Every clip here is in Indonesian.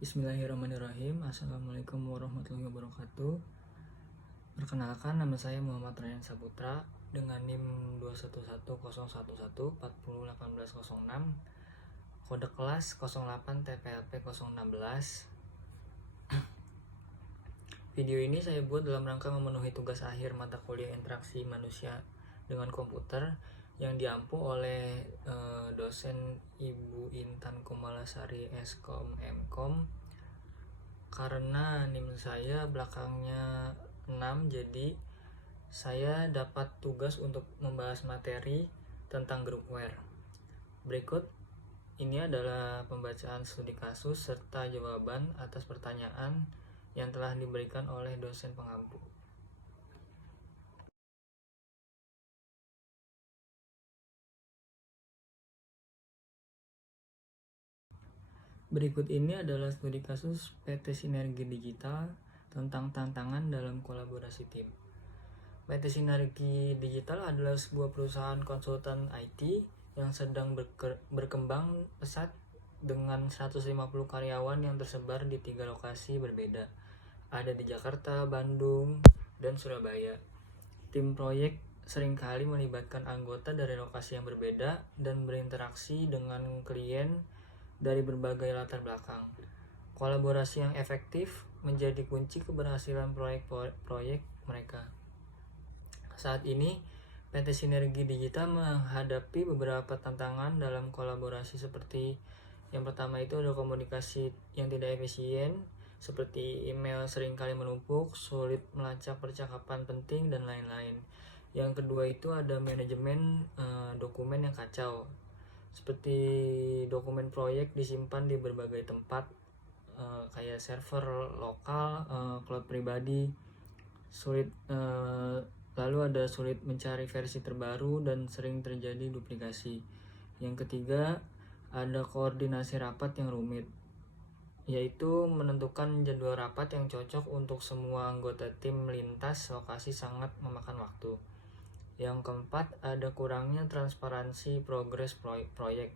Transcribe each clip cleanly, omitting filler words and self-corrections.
Bismillahirrahmanirrahim. Assalamualaikum warahmatullahi wabarakatuh. Perkenalkan, nama saya Muhammad Ryan Saputra dengan NIM 211011401806, kode kelas 08 TPAP 016. Video ini saya buat dalam rangka memenuhi tugas akhir mata kuliah interaksi manusia dengan komputer yang diampu oleh dosen Ibu Intan Kumalasari Skom Mkom. Karena NIM saya belakangnya 6, jadi saya dapat tugas untuk membahas materi tentang groupware. Berikut ini adalah pembacaan studi kasus serta jawaban atas pertanyaan yang telah diberikan oleh dosen pengampu. Berikut ini adalah studi kasus PT Sinergi Digital tentang tantangan dalam kolaborasi tim. PT Sinergi Digital adalah sebuah perusahaan konsultan IT yang sedang berkembang pesat dengan 150 karyawan yang tersebar di 3 lokasi berbeda. Ada di Jakarta, Bandung, dan Surabaya. Tim proyek seringkali melibatkan anggota dari lokasi yang berbeda dan berinteraksi dengan klien dari berbagai latar belakang. Kolaborasi yang efektif menjadi kunci keberhasilan proyek mereka. Saat ini, PT Sinergi Digital menghadapi beberapa tantangan dalam kolaborasi, seperti yang pertama itu ada komunikasi yang tidak efisien, seperti email seringkali menumpuk, sulit melacak percakapan penting, dan lain-lain. Yang kedua itu ada manajemen dokumen yang kacau, seperti dokumen proyek disimpan di berbagai tempat, kayak server lokal, cloud pribadi, lalu ada sulit mencari versi terbaru dan sering terjadi duplikasi. Yang ketiga ada koordinasi rapat yang rumit, yaitu menentukan jadwal rapat yang cocok untuk semua anggota tim lintas lokasi sangat memakan waktu. Yang keempat ada kurangnya transparansi progres proyek.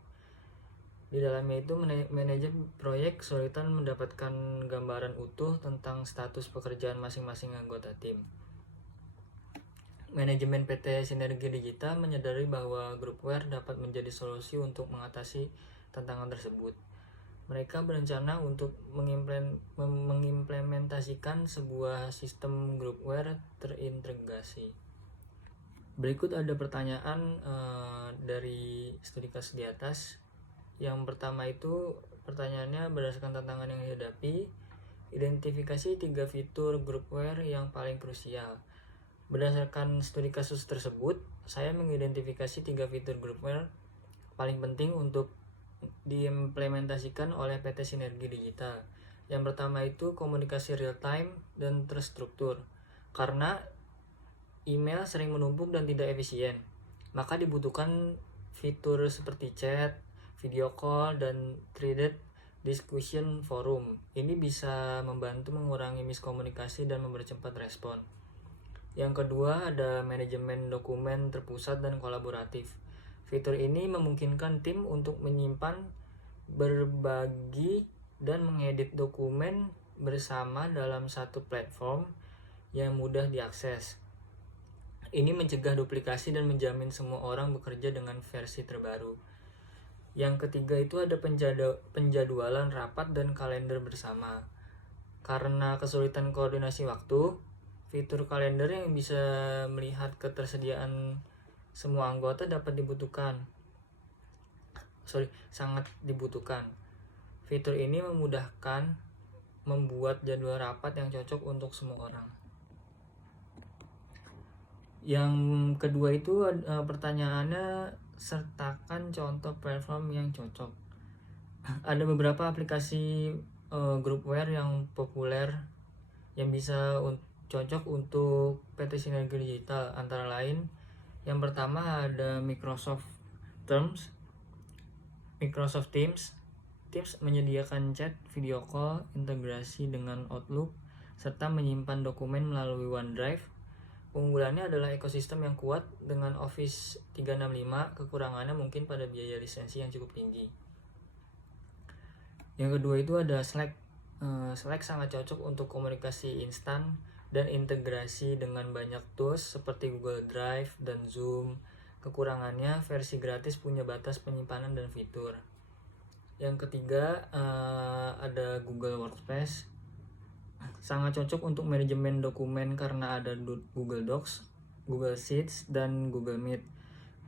Di dalamnya itu manajer proyek kesulitan mendapatkan gambaran utuh tentang status pekerjaan masing-masing anggota tim. Manajemen PT Sinergi Digital menyadari bahwa groupware dapat menjadi solusi untuk mengatasi tantangan tersebut. Mereka berencana untuk mengimplementasikan sebuah sistem groupware terintegrasi. Berikut ada pertanyaan dari studi kasus di atas. Yang pertama itu pertanyaannya, berdasarkan tantangan yang dihadapi, identifikasi 3 fitur groupware yang paling krusial. Berdasarkan studi kasus tersebut, saya mengidentifikasi 3 fitur groupware paling penting untuk diimplementasikan oleh PT Sinergi Digital. Yang pertama itu komunikasi real time dan terstruktur. Karena email sering menumpuk dan tidak efisien, maka dibutuhkan fitur seperti chat, video call, dan threaded discussion forum. Ini bisa membantu mengurangi miskomunikasi dan mempercepat respon. Yang kedua ada manajemen dokumen terpusat dan kolaboratif. Fitur ini memungkinkan tim untuk menyimpan, berbagi, dan mengedit dokumen bersama dalam satu platform yang mudah diakses. Ini mencegah duplikasi dan menjamin semua orang bekerja dengan versi terbaru. Yang ketiga itu ada penjadwalan rapat dan kalender bersama. Karena kesulitan koordinasi waktu, fitur kalender yang bisa melihat ketersediaan semua anggota sangat dibutuhkan. Fitur ini memudahkan membuat jadwal rapat yang cocok untuk semua orang. Yang kedua itu pertanyaannya, sertakan contoh platform yang cocok. Ada beberapa aplikasi groupware yang populer yang bisa cocok untuk PT Sinergi Digital, antara lain yang pertama ada Microsoft Teams. Teams menyediakan chat, video call, integrasi dengan Outlook, serta menyimpan dokumen melalui OneDrive. Keunggulannya adalah ekosistem yang kuat dengan Office 365, kekurangannya mungkin pada biaya lisensi yang cukup tinggi. Yang kedua itu ada Slack. Slack sangat cocok untuk komunikasi instan dan integrasi dengan banyak tools seperti Google Drive dan Zoom. Kekurangannya, versi gratis punya batas penyimpanan dan fitur. Yang ketiga, ada Google Workspace. Sangat cocok untuk manajemen dokumen karena ada Google Docs, Google Sheets, dan Google Meet.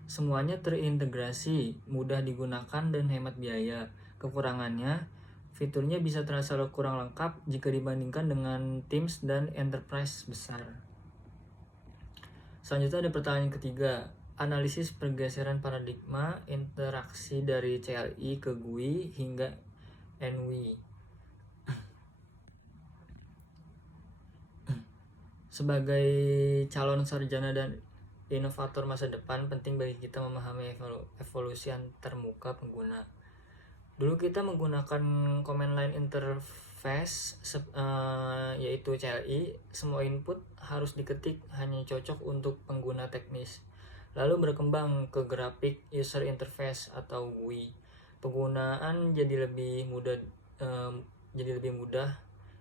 Semuanya terintegrasi, mudah digunakan, dan hemat biaya. Kekurangannya, fiturnya bisa terasa kurang lengkap jika dibandingkan dengan Teams dan Enterprise besar. Selanjutnya ada pertanyaan ketiga, analisis pergeseran paradigma interaksi dari CLI ke GUI hingga NUI. Sebagai calon sarjana dan inovator masa depan, penting bagi kita memahami evolusi antarmuka pengguna. Dulu kita menggunakan command line interface yaitu CLI. Semua input harus diketik, hanya cocok untuk pengguna teknis. Lalu berkembang ke graphic user interface atau GUI. Penggunaan jadi lebih mudah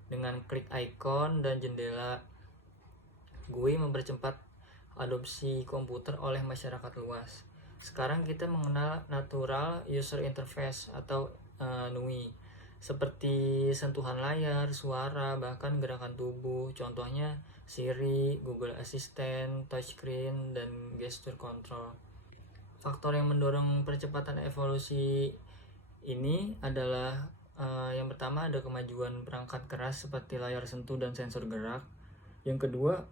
dengan klik icon dan jendela. GUI mempercepat adopsi komputer oleh masyarakat luas. Sekarang kita mengenal natural user interface atau NUI, seperti sentuhan layar, suara, bahkan gerakan tubuh. Contohnya Siri, Google Assistant, touchscreen, dan gesture control. Faktor yang mendorong percepatan evolusi ini adalah yang pertama ada kemajuan perangkat keras seperti layar sentuh dan sensor gerak. Yang kedua,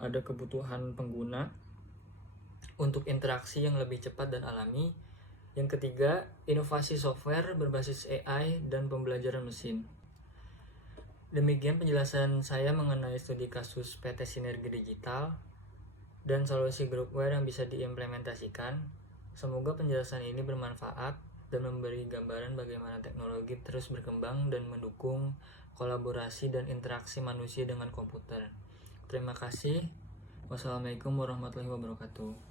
ada kebutuhan pengguna untuk interaksi yang lebih cepat dan alami. Yang ketiga, inovasi software berbasis AI dan pembelajaran mesin. Demikian penjelasan saya mengenai studi kasus PT Sinergi Digital dan solusi groupware yang bisa diimplementasikan. Semoga penjelasan ini bermanfaat dan memberi gambaran bagaimana teknologi terus berkembang dan mendukung kolaborasi dan interaksi manusia dengan komputer. Terima kasih. Wassalamualaikum warahmatullahi wabarakatuh.